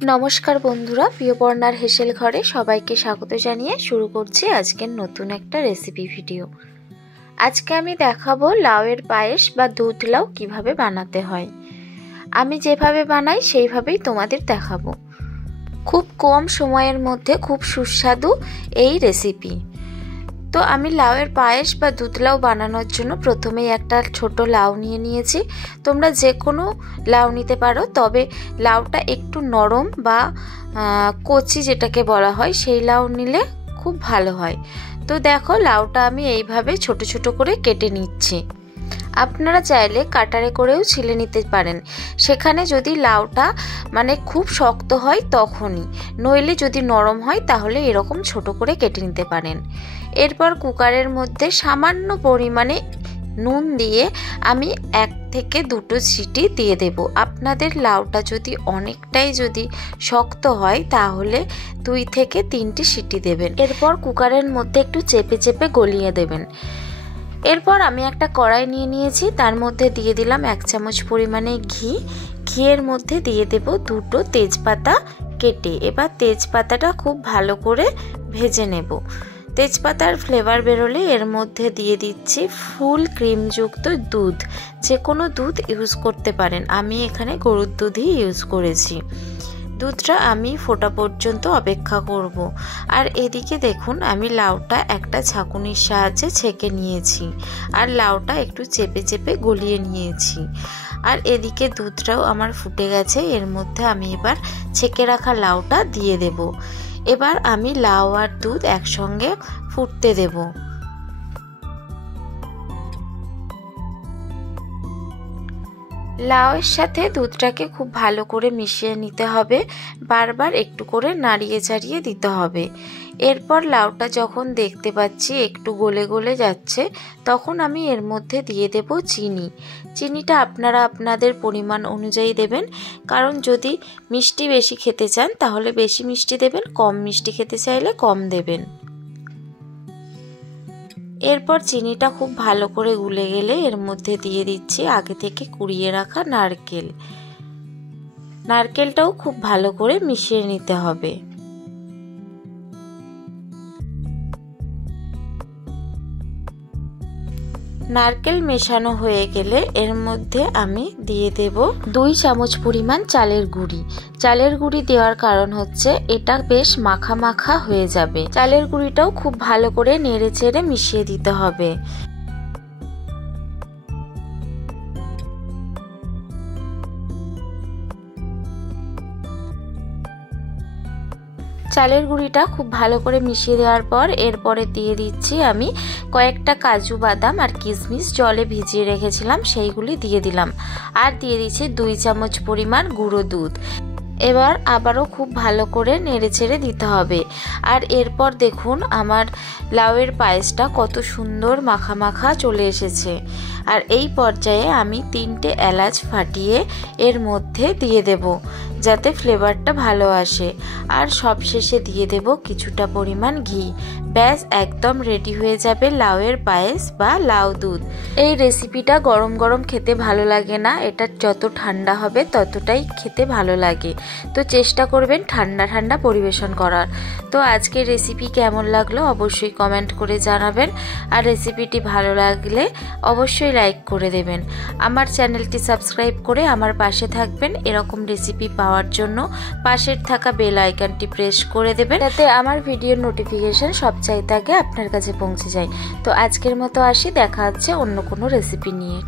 নমস্কার বন্ধুরা, প্রিয়পর্ণার হেসেল ঘরে সবাইকে স্বাগত জানিয়ে শুরু করছি আজকের নতুন একটা রেসিপি ভিডিও। আজকে আমি দেখাবো লাউয়ের পায়েস বা দুধ লাউ কিভাবে বানাতে হয়। আমি যেভাবে বানাই সেইভাবেই তোমাদের দেখাবো। খুব কম সময়ের মধ্যে খুব সুস্বাদু এই রেসিপি। তো আমি লাউয়ের পায়েস বা দুধ লাউ বানানোর জন্য প্রথমেই একটা ছোট লাউ নিয়ে নিয়েছি। তোমরা যে কোনো লাউ নিতে পারো, তবে লাউটা একটু নরম বা কচি যেটাকে বলা হয় সেই লাউ নিলে খুব ভালো হয়। তো দেখো, লাউটা আমি এইভাবে ছোট ছোট করে কেটে নিচ্ছি। আপনারা চাইলে কাটারে করেও ছিলে নিতে পারেন, সেখানে যদি লাউটা খুব শক্ত হয় তখনই, নইলে যদি নরম হয় তাহলে এরকম ছোট করে কেটে নিতে পারেন। এরপর কুকারের মধ্যে সামান্য পরিমাণে নুন দিয়ে আমি 1 থেকে 2 সিটি দিয়ে দেব। আপনাদের লাউটা যদি অনেকটাই শক্ত হয় তাহলে 2 থেকে 3 সিটি দেবেন। এরপর কুকারের মধ্যে একটু চেপে চেপে গলিয়ে দেবেন। এরপর আমি একটা কড়াই নিয়ে নিয়েছি, তার মধ্যে দিয়ে দিলাম 1 চামচ পরিমাণে ঘি। ঘিয়ের মধ্যে দিয়ে দেব 2টো তেজপাতা কেটে। এবার তেজপাতাটা খুব ভালো করে ভেজে নেব। তেজপাতার ফ্লেভার বেরোলে এর মধ্যে দিয়ে দিচ্ছি ফুল ক্রিমযুক্ত দুধ। যে কোনো দুধ ইউজ করতে পারেন, আমি এখানে গরুর দুধই ইউজ করেছি। দুধটা আমি ফোটা পর্যন্ত অপেক্ষা করব। আর এদিকে দেখুন, আমি লাউটা একটা ছাঁকুনির সাহায্যে ছেঁকে নিয়েছি, আর লাউটা একটু চেপে চেপে গলিয়ে নিয়েছি। আর এদিকে দুধটাও আমার ফুটে গেছে। এর মধ্যে আমি এবার ছেঁকে রাখা লাউটা দিয়ে দেব। এবার আমি লাউ আর দুধ একসঙ্গে ফুটতে দেব। লাউয়ের সাথে দুধটাকে খুব ভালো করে মিশিয়ে নিতে হবে, বারবার একটু করে নাড়িয়ে চাড়িয়ে দিতে হবে। এরপর লাউটা যখন দেখতে পাচ্ছি একটু গলে গলে যাচ্ছে, তখন আমি এর মধ্যে দিয়ে দেব চিনি। চিনিটা আপনারা আপনাদের পরিমাণ অনুযায়ী দেবেন, কারণ যদি মিষ্টি বেশি খেতে চান তাহলে বেশি মিষ্টি দেবেন, কম মিষ্টি খেতে চাইলে কম দেবেন। এরপর চিনিটা খুব ভালো করে গুলে গেলে এর মধ্যে দিয়ে দিচ্ছি আগে থেকে কুড়িয়ে রাখা নারকেল। নারকেলটাও খুব ভালো করে মিশিয়ে নিতে হবে। নারকেল মেশানো হয়ে গেলে এর মধ্যে আমি দিয়ে দেব 2 চামচ পরিমাণ চালের গুঁড়ি। চালের গুঁড়ি দেওয়ার কারণ হচ্ছে এটা বেশ মাখা মাখা হয়ে যাবে। চালের গুঁড়িটাও খুব ভালো করে নেড়ে চেড়ে মিশিয়ে দিতে হবে। চালের গুঁড়িটা খুব ভালো করে মিশিয়ে দেওয়ার পর এরপরে দিয়ে দিচ্ছি আমি কয়েকটা কাজু বাদাম আর কিশমিশ জলে ভিজিয়ে রেখেছিলাম, সেইগুলি দিয়ে দিলাম। আর দিয়ে দিচ্ছি 2 চামচ পরিমাণ গুঁড়ো দুধ। এবার আবারও খুব ভালো করে নেড়েচেড়ে দিতে হবে। আর এরপর দেখুন আমার লাউয়ের পায়েসটা কত সুন্দর মাখা মাখা চলে এসেছে। আর এই পর্যায়ে আমি 3টে এলাচ ফাটিয়ে এর মধ্যে দিয়ে দেব, যাতে ফ্লেভারটা ভালো আসে। আর সবশেষে দিয়ে দেব কিছুটা পরিমাণ ঘি। ব্যাস, একদম রেডি হয়ে যাবে লাউয়ের পায়েস বা লাউ দুধ। এই রেসিপিটা গরম গরম খেতে ভালো লাগে না, এটা যত ঠান্ডা হবে ততটাই খেতে ভালো লাগে। তো চেষ্টা করবেন ঠান্ডা ঠান্ডা পরিবেশন করার। তো আজকের রেসিপি কেমন লাগলো অবশ্যই কমেন্ট করে জানাবেন। আর রেসিপিটি ভালো লাগলে অবশ্যই লাইক করে দেবেন। আমার চ্যানেলটি সাবস্ক্রাইব করে আমার পাশে থাকবেন। এরকম রেসিপি পাওয়ার জন্য পাশের থাকা বেল আইকনটি প্রেস করে দেবেন, যাতে আমার ভিডিওর নোটিফিকেশন সবচাইতে আগে আপনার কাছে পৌঁছে যায়। তো আজকের মতো আসি, দেখা হচ্ছে অন্য কোনো রেসিপি নিয়ে।